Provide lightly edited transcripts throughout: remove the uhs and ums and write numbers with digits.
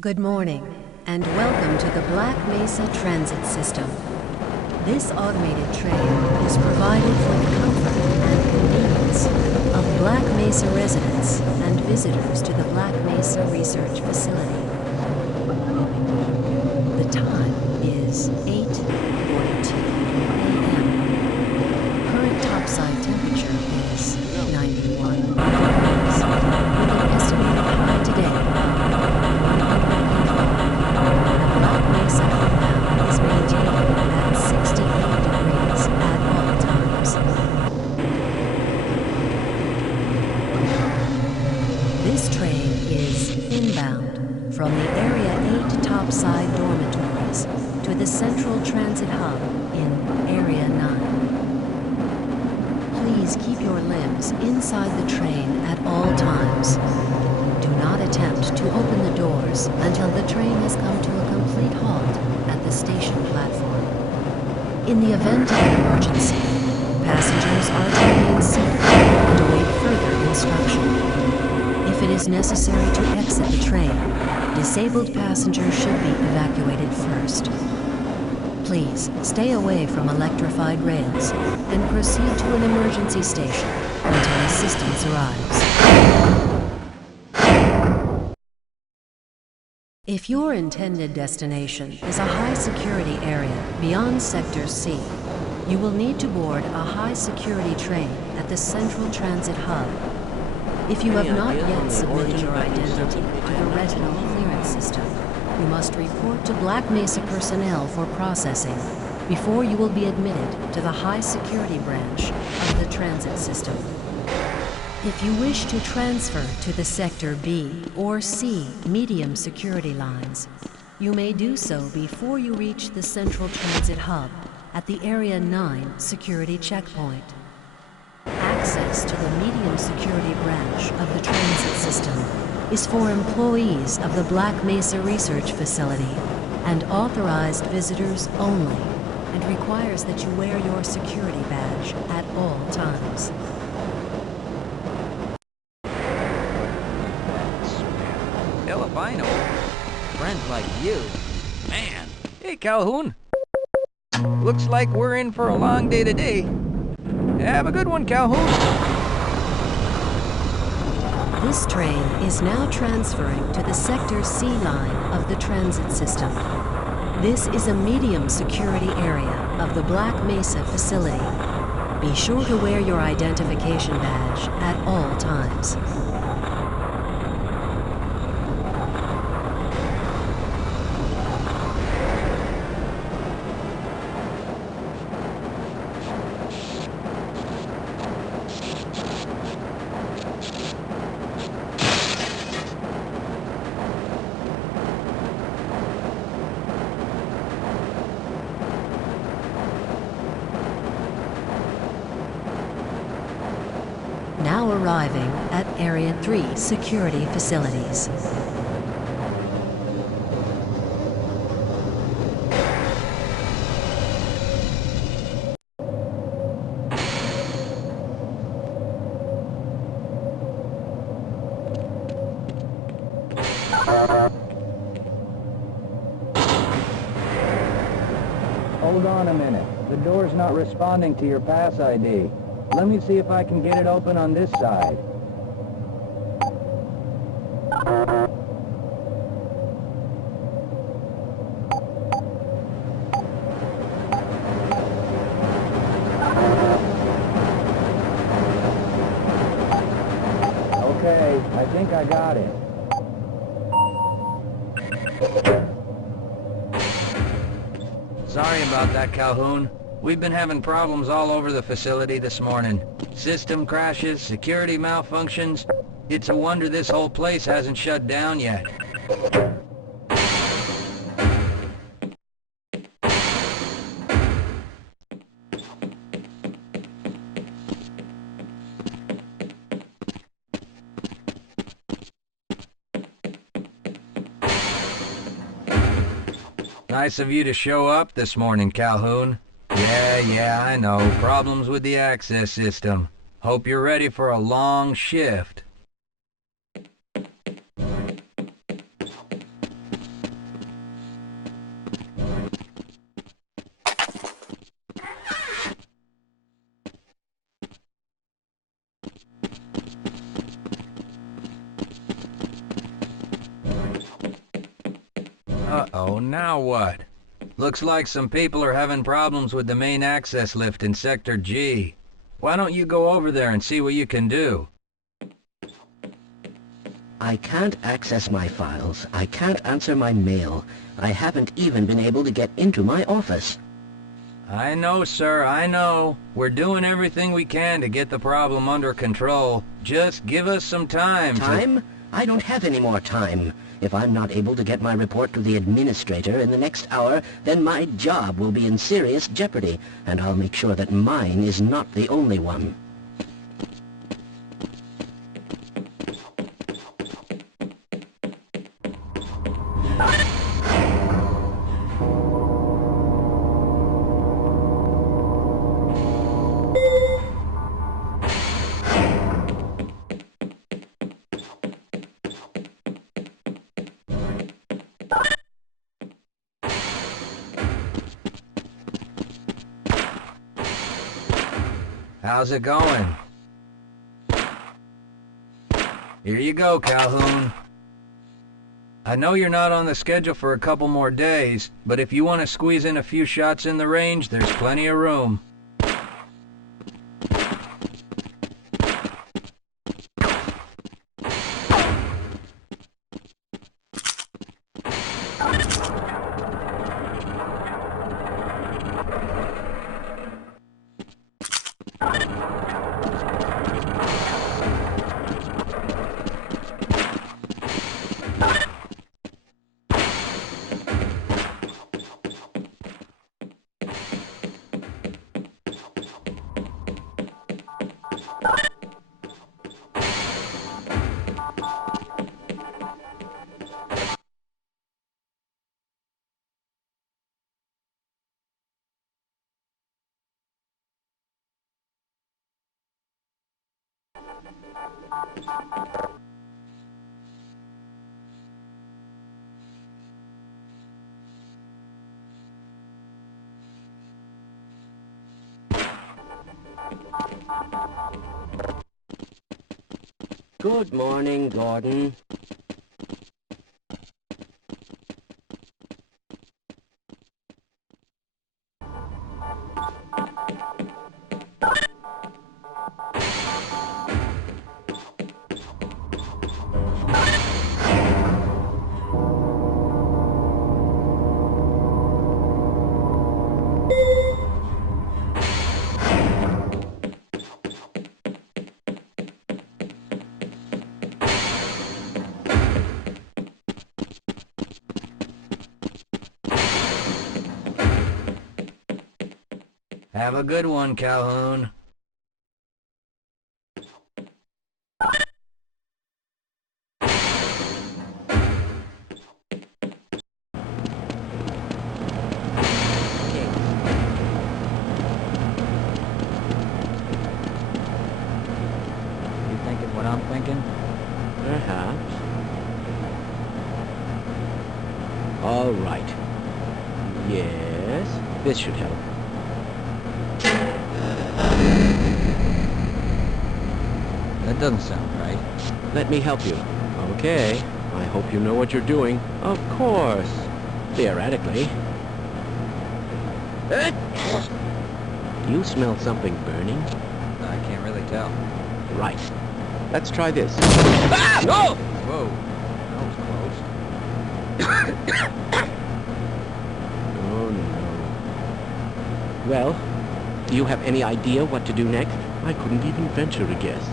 Good morning, and welcome to the Black Mesa Transit System. This automated train is provided for the comfort and convenience of Black Mesa residents and visitors to the Black Mesa Research Facility. The time is 8:42 a.m. Current topside temperature is 91 degrees, with an estimated high today. Black Mesa Outbound is maintained at 68 degrees at all times. This train is inbound from the Area 8 topside dormitories to the Central Transit Hub in Area 9. Please keep your limbs inside the train at all times. Do not attempt to open the doors until the train has come to a complete halt at the station platform. In the event of an emergency, passengers are to remain seated and await further instruction. If it is necessary to exit the train, disabled passengers should be evacuated first. Please stay away from electrified rails and proceed to an emergency station until assistance arrives. If your intended destination is a high-security area beyond Sector C, you will need to board a high-security train at the Central Transit Hub. If you have not yet submitted your identity to the retinal clearance system, you must report to Black Mesa personnel for processing before you will be admitted to the high-security branch of the transit system. If you wish to transfer to the Sector B or C medium security lines, you may do so before you reach the Central Transit Hub at the Area 9 security checkpoint. Access to the medium security branch of the transit system is for employees of the Black Mesa Research Facility and authorized visitors only, and requires that you wear your security badge at all times. Albino, friends like you, man. Hey, Calhoun. Looks like we're in for a long day today. Have a good one, Calhoun. This train is now transferring to the Sector C line of the transit system. This is a medium security area of the Black Mesa facility. Be sure to wear your identification badge at all times. Now arriving at Area 3 security facilities. Hold on a minute. The door's not responding to your pass ID. Let me see if I can get it open on this side. Okay, I think I got it. Sorry about that, Calhoun. We've been having problems all over the facility this morning. System crashes, security malfunctions. It's a wonder this whole place hasn't shut down yet. Nice of you to show up this morning, Calhoun. Yeah, I know. Problems with the access system. Hope you're ready for a long shift. Uh-oh, now what? Looks like some people are having problems with the main access lift in Sector G. Why don't you go over there and see what you can do? I can't access my files. I can't answer my mail. I haven't even been able to get into my office. I know, sir, I know. We're doing everything we can to get the problem under control. Just give us some time. Time? I don't have any more time. If I'm not able to get my report to the administrator in the next hour, then my job will be in serious jeopardy, and I'll make sure that mine is not the only one. How's it going? Here you go, Calhoun. I know you're not on the schedule for a couple more days, but if you want to squeeze in a few shots in the range, there's plenty of room. Good morning, Gordon. Have a good one, Calhoun. You thinking what I'm thinking? Perhaps. All right. Yes, this should help. That doesn't sound right. Let me help you. Okay. I hope you know what you're doing. Of course. Theoretically. Do you smell something burning? I can't really tell. Right. Let's try this. Ah! Oh! Whoa. That was close. Oh, no. Well, do you have any idea what to do next? I couldn't even venture to guess.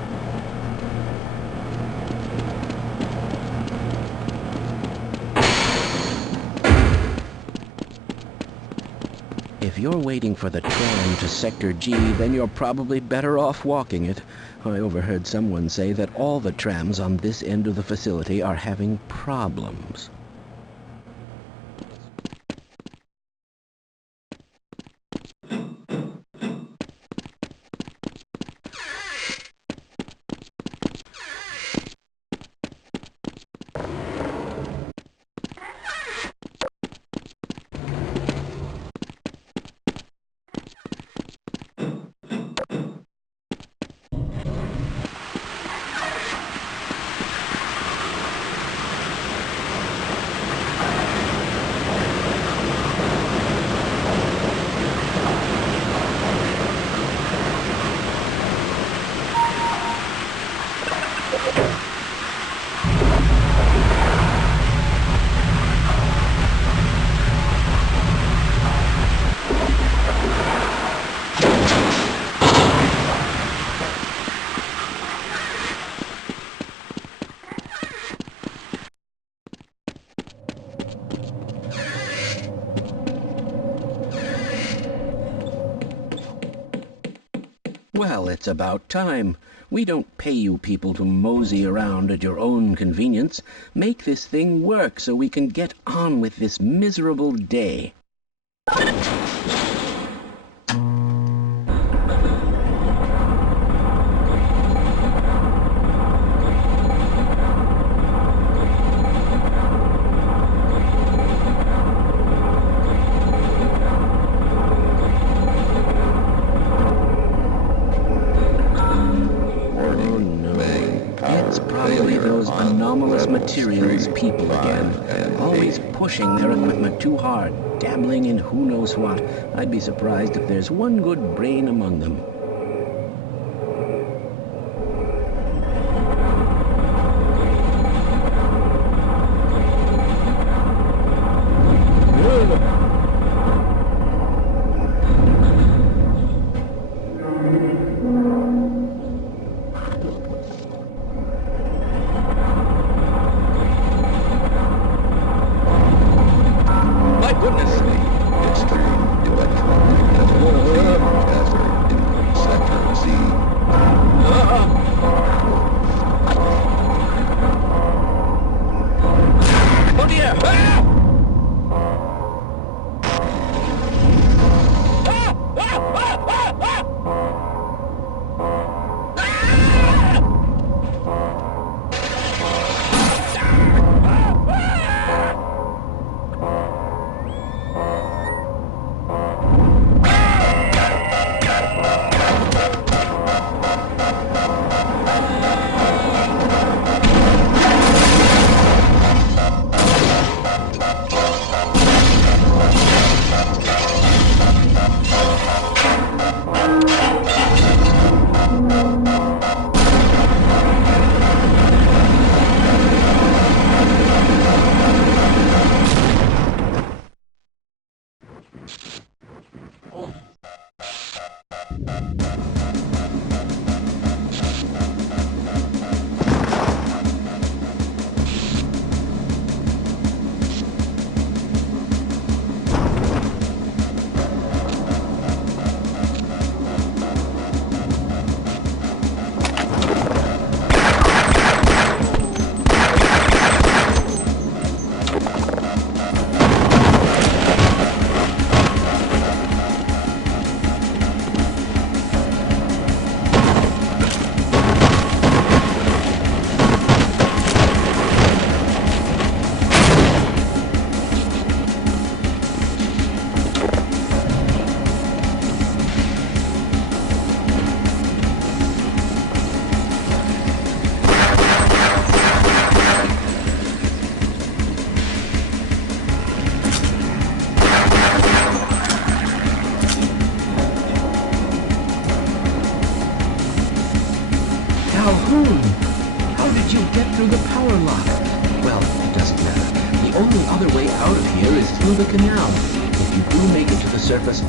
If you're waiting for the tram to Sector G, then you're probably better off walking it. I overheard someone say that all the trams on this end of the facility are having problems. Well, it's about time. We don't pay you people to mosey around at your own convenience. Make this thing work so we can get on with this miserable day. Materials people again, always pushing their equipment too hard, dabbling in who knows what. I'd be surprised if there's one good brain among them.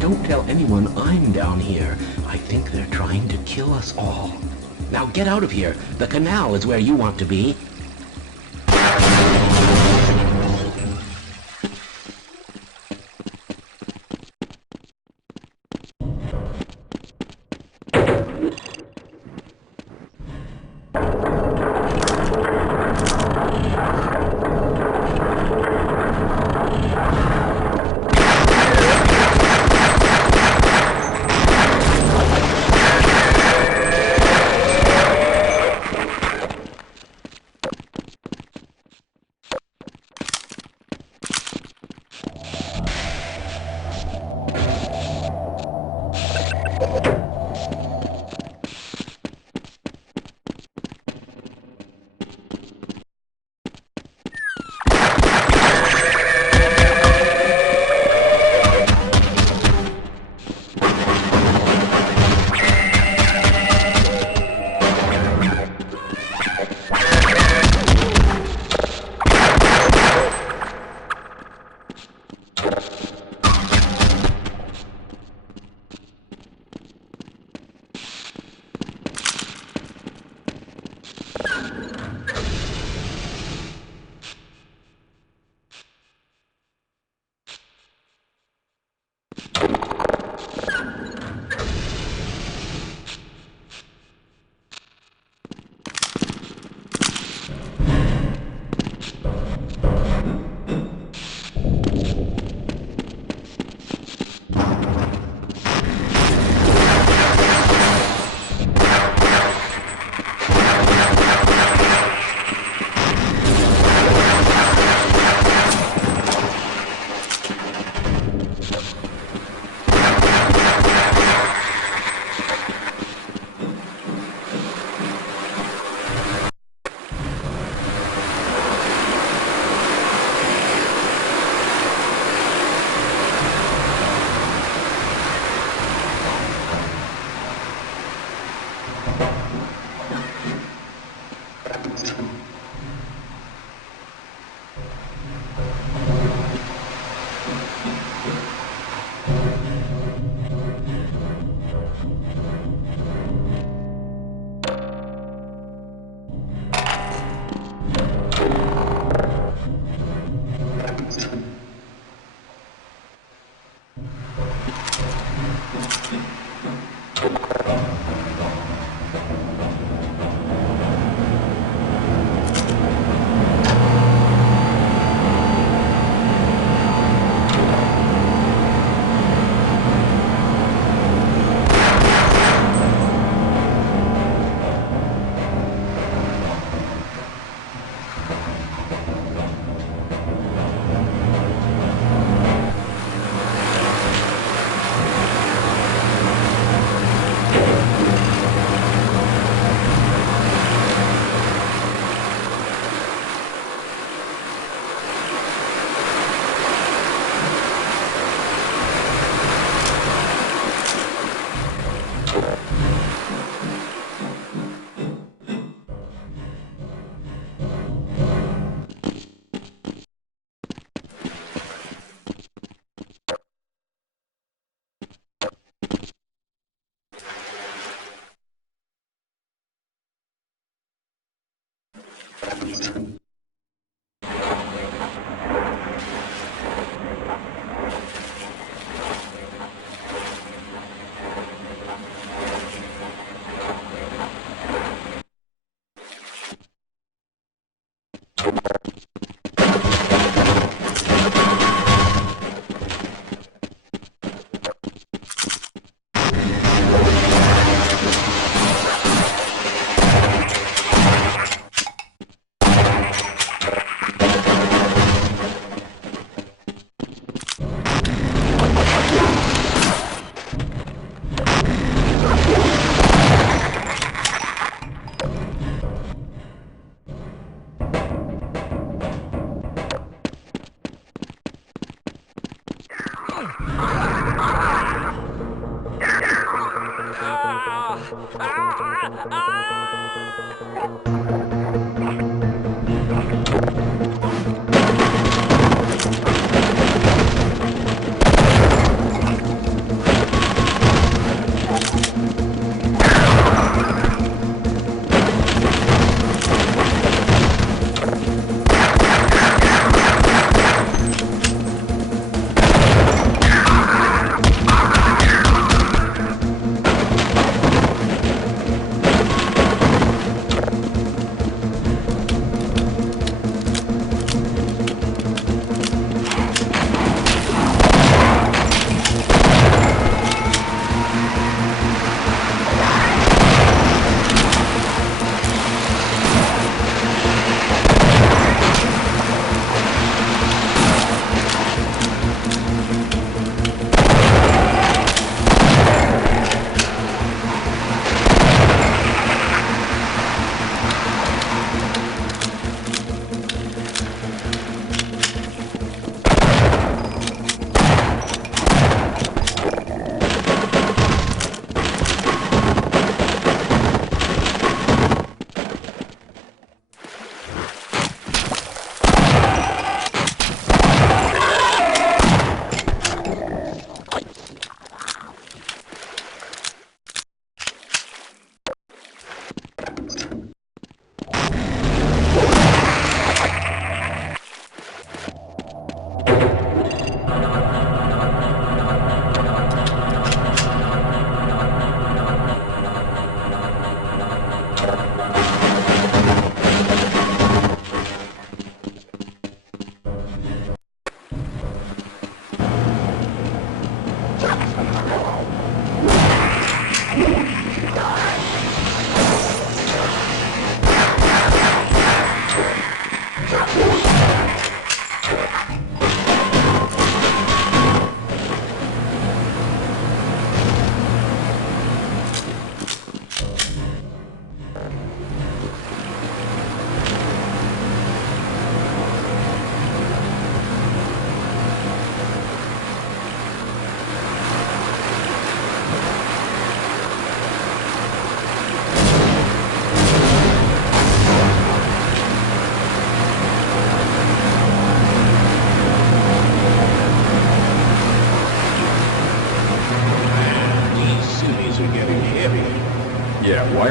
Don't tell anyone I'm down here. I think they're trying to kill us all. Now get out of here. The canal is where you want to be.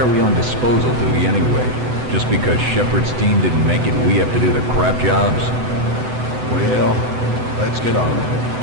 are we on disposal duty anyway? Just because Shepard's team didn't make it, we have to do the crap jobs? Well, let's get on with it.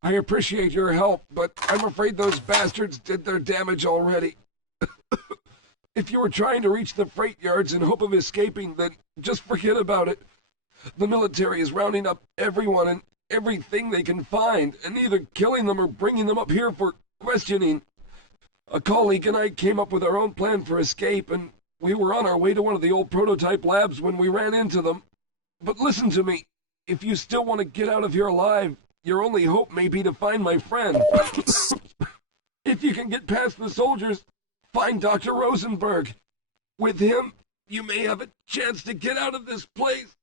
I appreciate your help, but I'm afraid those bastards did their damage already. If you were trying to reach the freight yards in hope of escaping, then just forget about it. The military is rounding up everyone and everything they can find, and either killing them or bringing them up here for questioning. A colleague and I came up with our own plan for escape, and we were on our way to one of the old prototype labs when we ran into them. But listen to me. If you still want to get out of here alive, your only hope may be to find my friend. If you can get past the soldiers, find Dr. Rosenberg. With him, you may have a chance to get out of this place.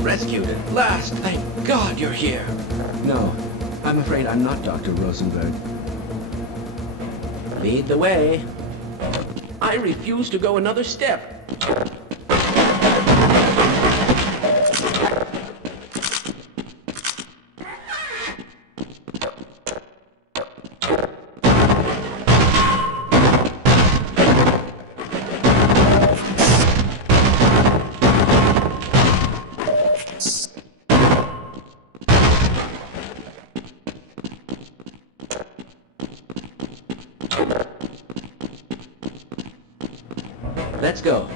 Rescued at last! Thank God you're here! No, I'm afraid I'm not Dr. Rosenberg. Lead the way. I refuse to go another step. Let's go.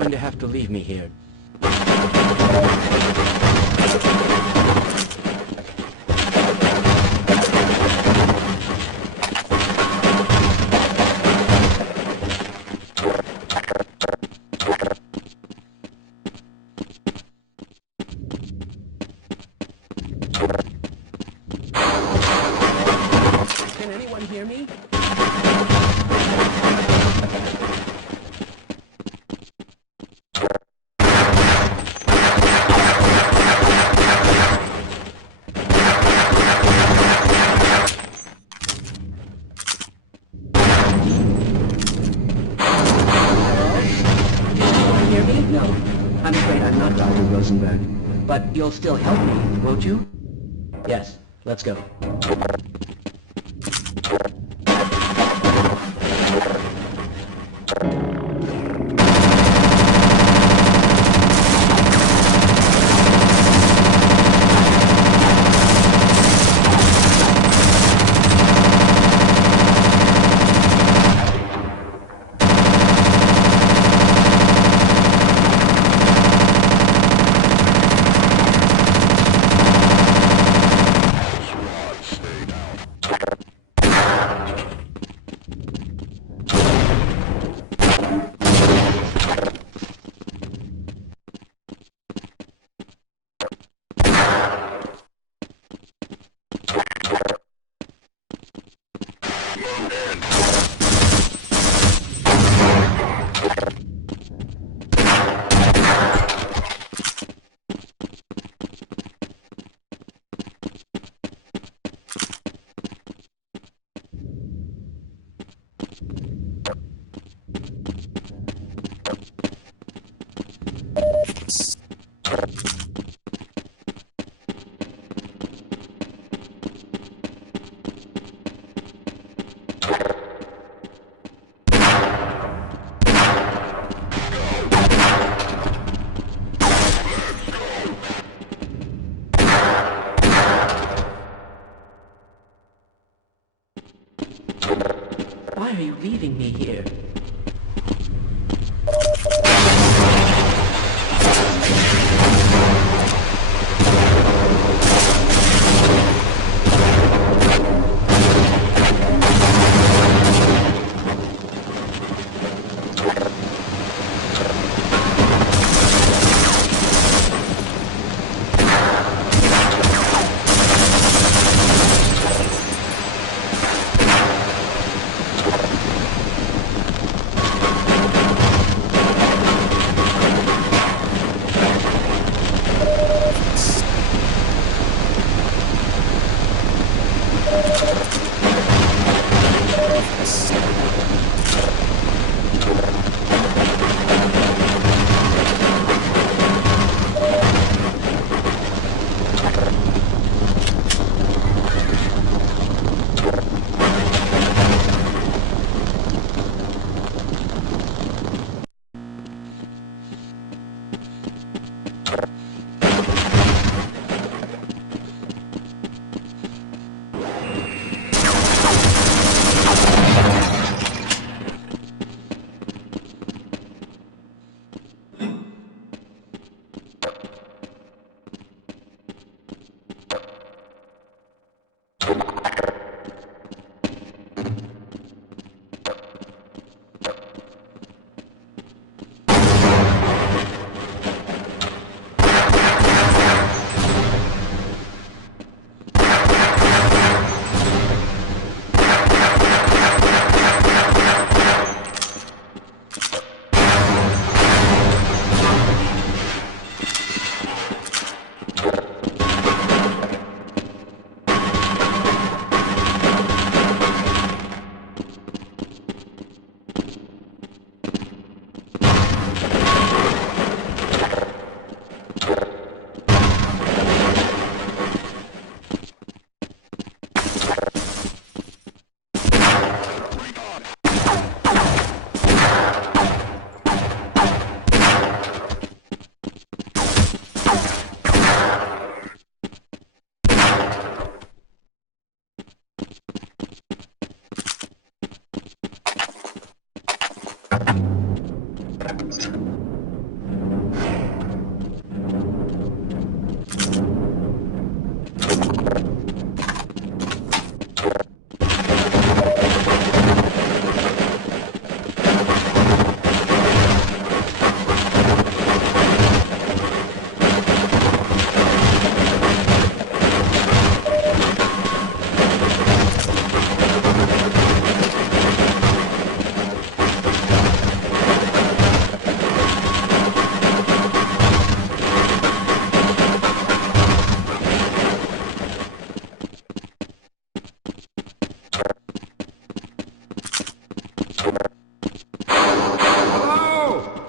going to have to leave me here. Can anyone hear me? No, I'm afraid I'm not Dr. Rosenberg. But you'll still help me, won't you? Yes, let's go. Why are you leaving me here?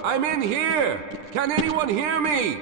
I'm in here! Can anyone hear me?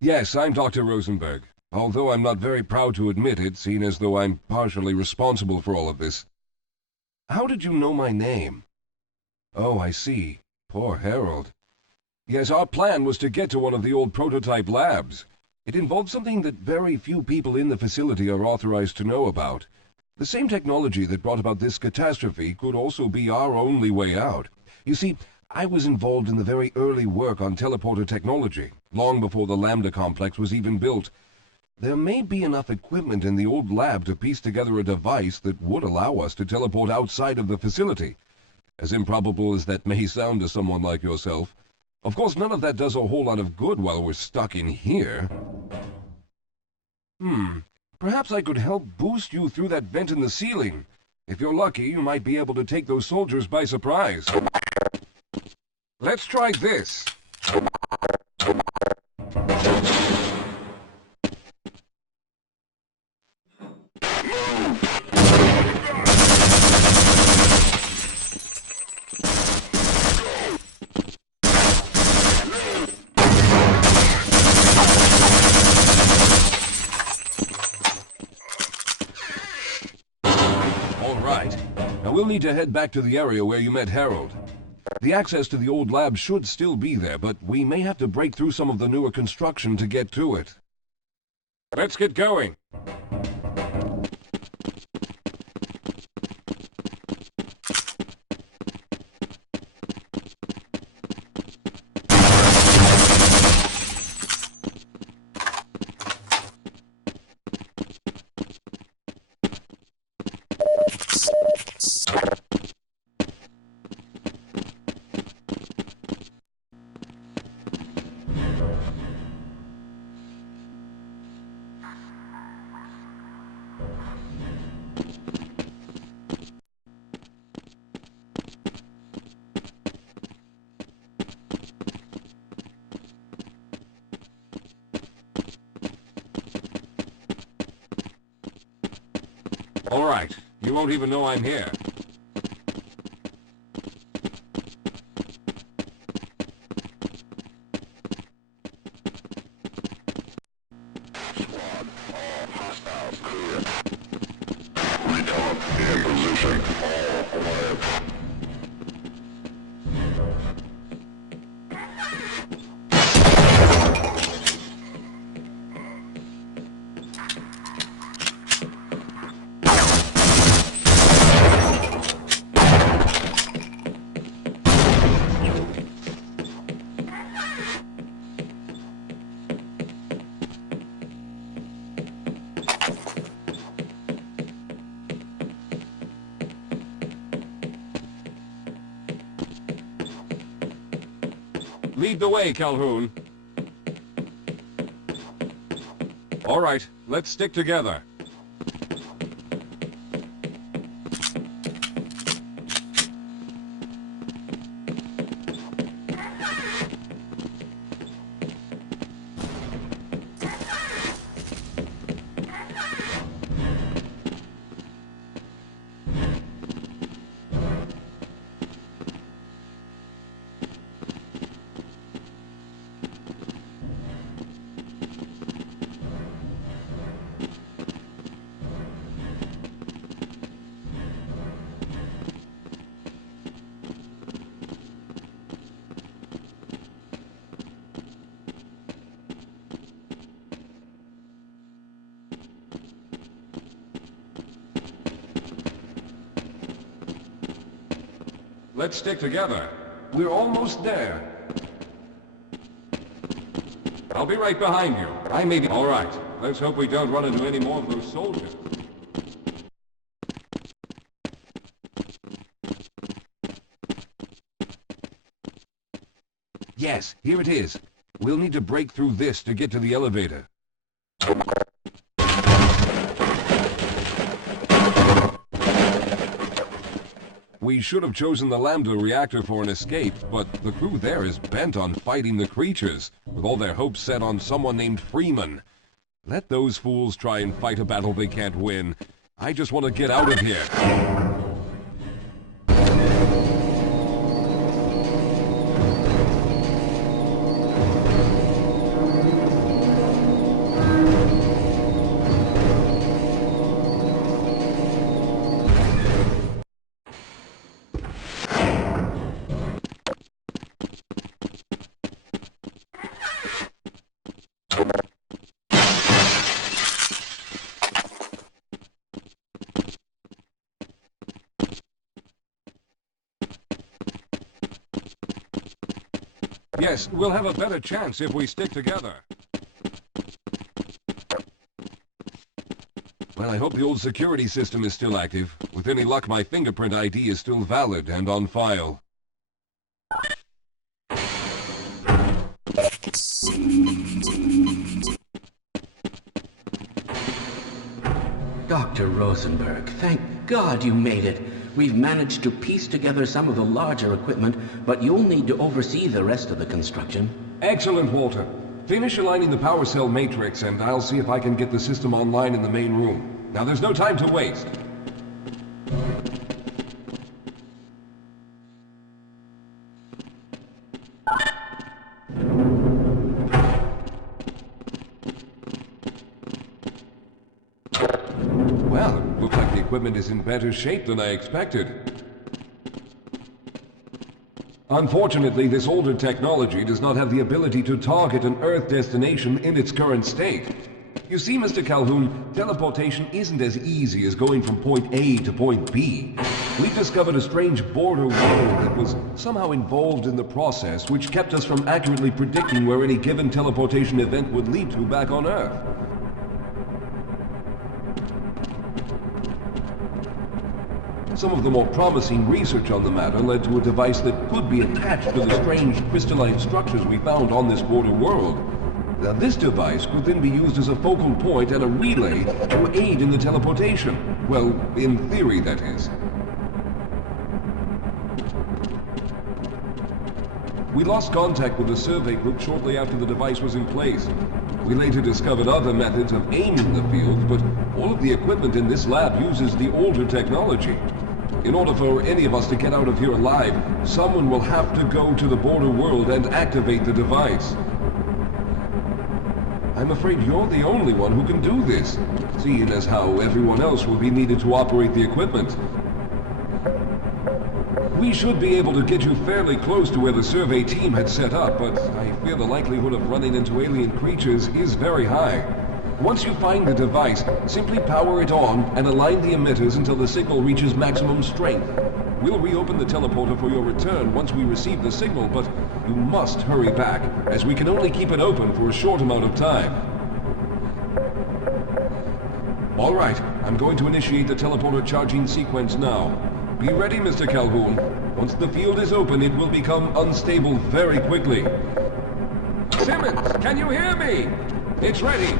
Yes, I'm Dr. Rosenberg, although I'm not very proud to admit it, seeing as though I'm partially responsible for all of this. How did you know my name? Oh, I see. Poor Harold. Yes, our plan was to get to one of the old prototype labs. It involved something that very few people in the facility are authorized to know about. The same technology that brought about this catastrophe could also be our only way out. You see, I was involved in the very early work on teleporter technology, long before the Lambda complex was even built. There may be enough equipment in the old lab to piece together a device that would allow us to teleport outside of the facility. As improbable as that may sound to someone like yourself. Of course, none of that does a whole lot of good while we're stuck in here. Perhaps I could help boost you through that vent in the ceiling. If you're lucky, you might be able to take those soldiers by surprise. Let's try this. All right. Now we'll need to head back to the area where you met Harold. The access to the old lab should still be there, but we may have to break through some of the newer construction to get to it. Let's get going. All right, you won't even know I'm here. Squad, all hostiles clear. Recon in position, all alert. Lead the way, Calhoun. All right, let's stick together. Let's stick together. We're almost there. I'll be right behind you. I may be... All right. Let's hope we don't run into any more of those soldiers. Yes, here it is. We'll need to break through this to get to the elevator. We should have chosen the Lambda reactor for an escape, but the crew there is bent on fighting the creatures, with all their hopes set on someone named Freeman. Let those fools try and fight a battle they can't win. I just want to get out of here. Yes, we'll have a better chance if we stick together. Well, I hope the old security system is still active. With any luck, my fingerprint ID is still valid and on file. Dr. Rosenberg, thank God you made it. We've managed to piece together some of the larger equipment, but you'll need to oversee the rest of the construction. Excellent, Walter. Finish aligning the power cell matrix, and I'll see if I can get the system online in the main room. Now, there's no time to waste. Well, it looks like the equipment is in better shape than I expected. Unfortunately, this older technology does not have the ability to target an Earth destination in its current state. You see, Mr. Calhoun, teleportation isn't as easy as going from point A to point B. We've discovered a strange border world that was somehow involved in the process, which kept us from accurately predicting where any given teleportation event would lead to back on Earth. Some of the more promising research on the matter led to a device that could be attached to the strange crystalline structures we found on this border world. Now, this device could then be used as a focal point and a relay to aid in the teleportation. Well, in theory, that is. We lost contact with the survey group shortly after the device was in place. We later discovered other methods of aiming the field, but all of the equipment in this lab uses the older technology. In order for any of us to get out of here alive, someone will have to go to the border world and activate the device. I'm afraid you're the only one who can do this, seeing as how everyone else will be needed to operate the equipment. We should be able to get you fairly close to where the survey team had set up, but I fear the likelihood of running into alien creatures is very high. Once you find the device, simply power it on and align the emitters until the signal reaches maximum strength. We'll reopen the teleporter for your return once we receive the signal, but you must hurry back, as we can only keep it open for a short amount of time. All right, I'm going to initiate the teleporter charging sequence now. Be ready, Mr. Calhoun. Once the field is open, it will become unstable very quickly. Simmons, can you hear me? It's ready.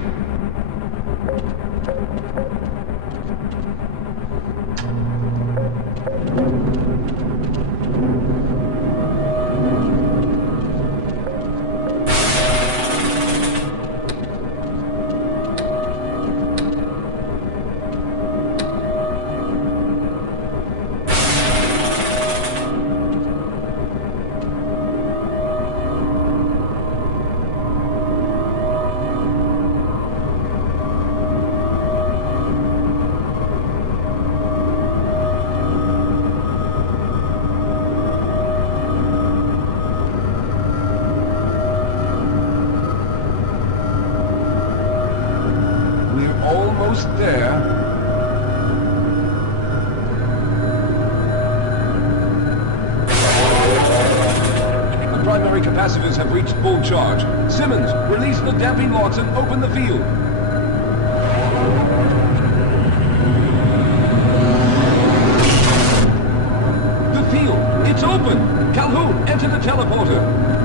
Almost there. primary capacitors have reached full charge. Simmons, release the damping locks and open the field. The field, it's open! Calhoun, enter the teleporter.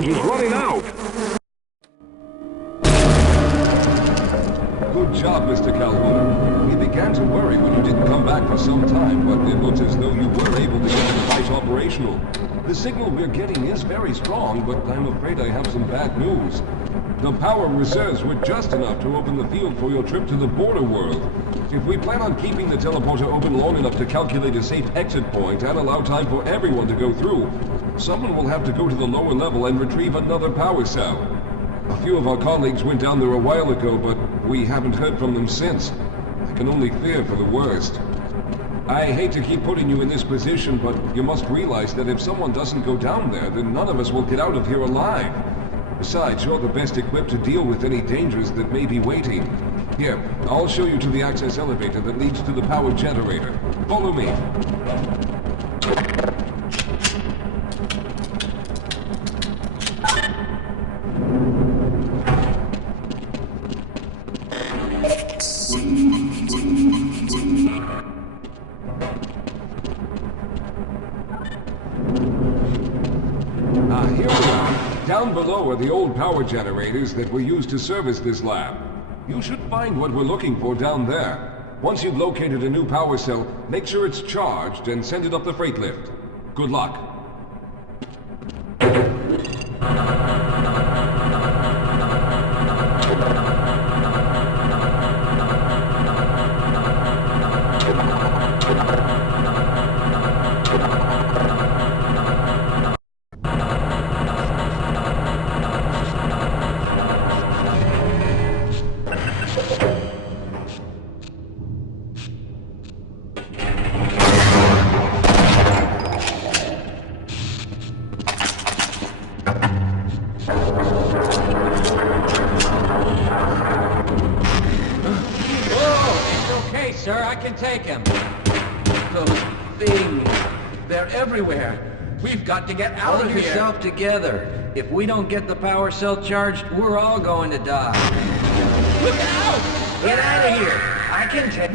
He's running out! Good job, Mr. Calhoun. We began to worry when you didn't come back for some time, but it looks as though you were able to get the device operational. The signal we're getting is very strong, but I'm afraid I have some bad news. The power reserves were just enough to open the field for your trip to the border world. If we plan on keeping the teleporter open long enough to calculate a safe exit point and allow time for everyone to go through, someone will have to go to the lower level and retrieve another power cell. A few of our colleagues went down there a while ago, but we haven't heard from them since. I can only fear for the worst. I hate to keep putting you in this position, but you must realize that if someone doesn't go down there, then none of us will get out of here alive. Besides, you're the best equipped to deal with any dangers that may be waiting. Here, I'll show you to the access elevator that leads to the power generator. Follow me. Here we are. Down below are the old power generators that were used to service this lab. You should find what we're looking for down there. Once you've located a new power cell, make sure it's charged and send it up the freight lift. Good luck. Sir, I can take him. Those things, they're everywhere. We've got to get out of here. Hold yourself together. If we don't get the power cell charged, we're all going to die. Look out! Get out of here. I can take...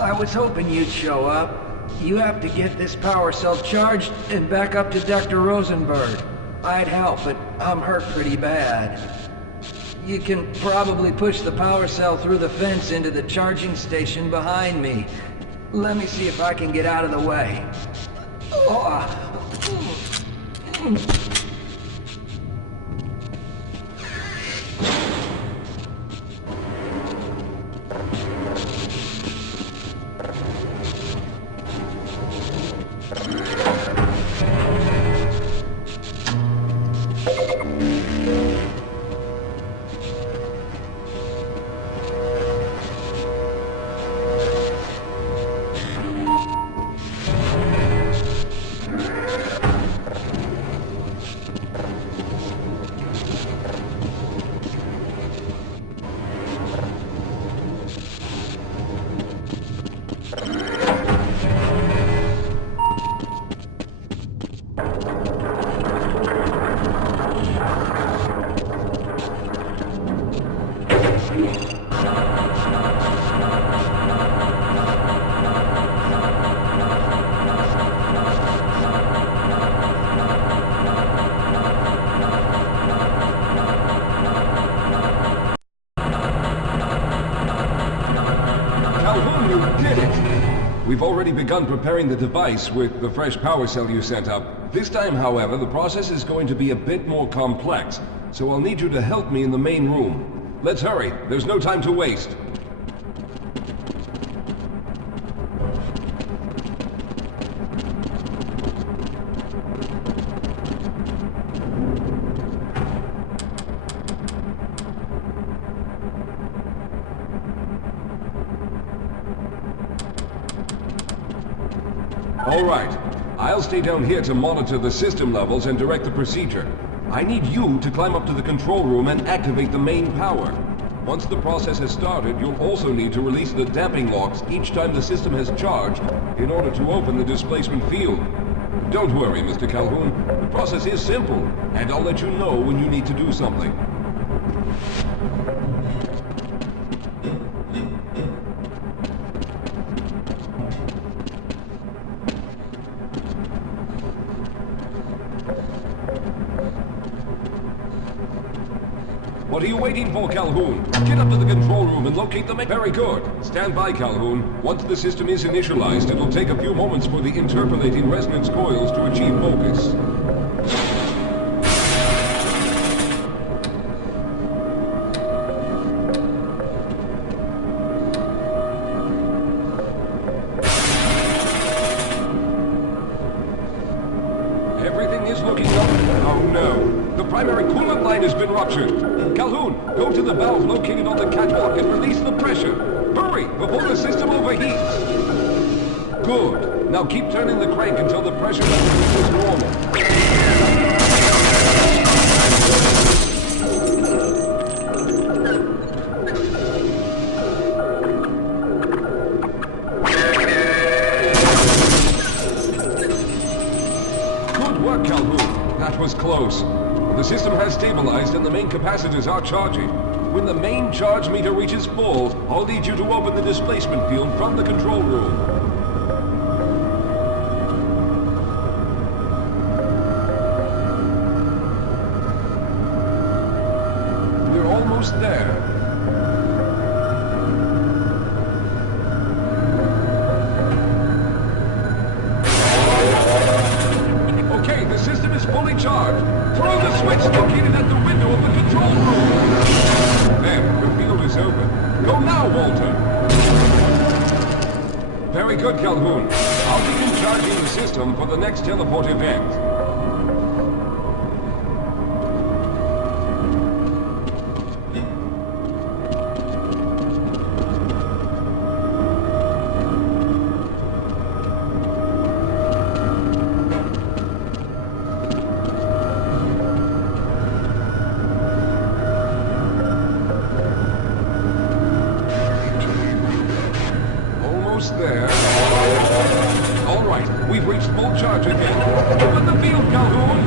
I was hoping you'd show up. You have to get this power cell charged and back up to Dr. Rosenberg. I'd help, but I'm hurt pretty bad. You can probably push the power cell through the fence into the charging station behind me. Let me see if I can get out of the way. We've already begun preparing the device with the fresh power cell you sent up. This time, however, the process is going to be a bit more complex, so I'll need you to help me in the main room. Let's hurry. There's no time to waste. All right. I'll stay down here to monitor the system levels and direct the procedure. I need you to climb up to the control room and activate the main power. Once the process has started, you'll also need to release the damping locks each time the system has charged in order to open the displacement field. Don't worry, Mr. Calhoun. The process is simple, and I'll let you know when you need to do something. What are you waiting for, Calhoun? Get up to the control room and locate the Very good. Stand by, Calhoun. Once the system is initialized, it'll take a few moments for the interpolating resonance coils to achieve focus. Everything is looking up. Oh no. The primary coolant line has been ruptured. Calhoun, go to the valve located on the catwalk and release the pressure. Hurry, before the system overheats. Good. Now keep turning the crank until the pressure level is normal. Good work, Calhoun. That was close. The system has stabilized and the main capacitors are charging. When the main charge meter reaches full, I'll need you to open the displacement field from the control room. We're almost there. Okay, the system is fully charged. Throw the switch located at the window of the control room. There, the field is open. Go now, Walter. Very good, Calhoun. I'll begin charging the system for the next teleport event. There. All right, we've reached full charge again. Open the field, Calhoun.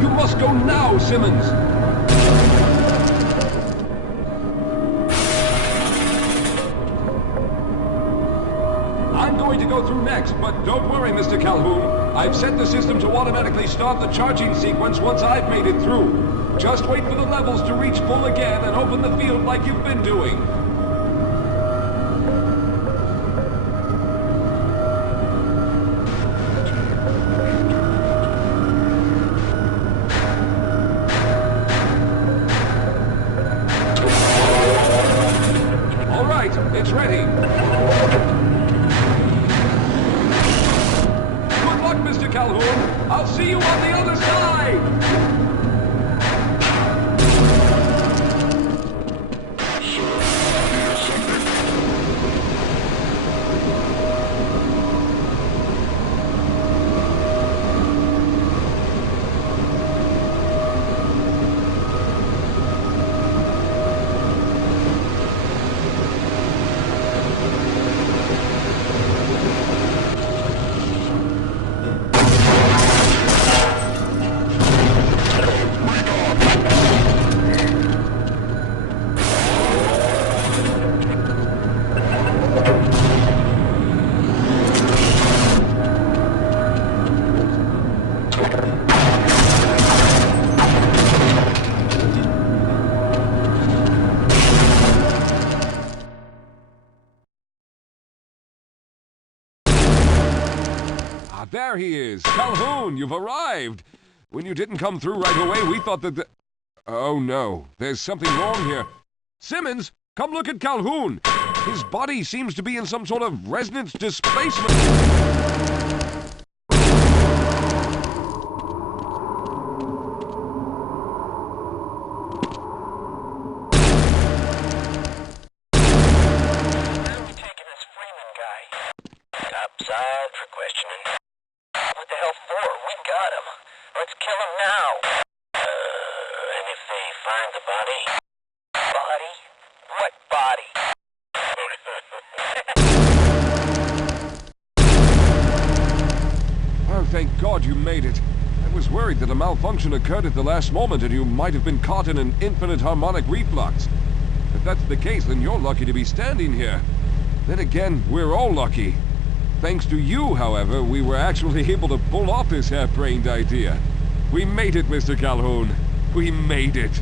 You must go now, Simmons. I'm going to go through next, but don't worry, Mr. Calhoun. I've set the system to automatically start the charging sequence once I've made it through. Just wait for the levels to reach full again and open the field like you've been doing. All right, it's ready. Good luck, Mr. Calhoun. I'll see you on the other side. There he is. Calhoun, you've arrived. When you didn't come through right away, we thought that Oh no, there's something wrong here. Simmons, come look at Calhoun. His body seems to be in some sort of resonance displacement. Upside for questioning. What the hell for? We got him. Let's kill him now. And if they find the body? Body? What body? Oh, thank God you made it. I was worried that a malfunction occurred at the last moment and you might have been caught in an infinite harmonic reflux. If that's the case, then you're lucky to be standing here. Then again, we're all lucky. Thanks to you, however, we were actually able to pull off this harebrained idea. We made it, Mr. Calhoun. We made it.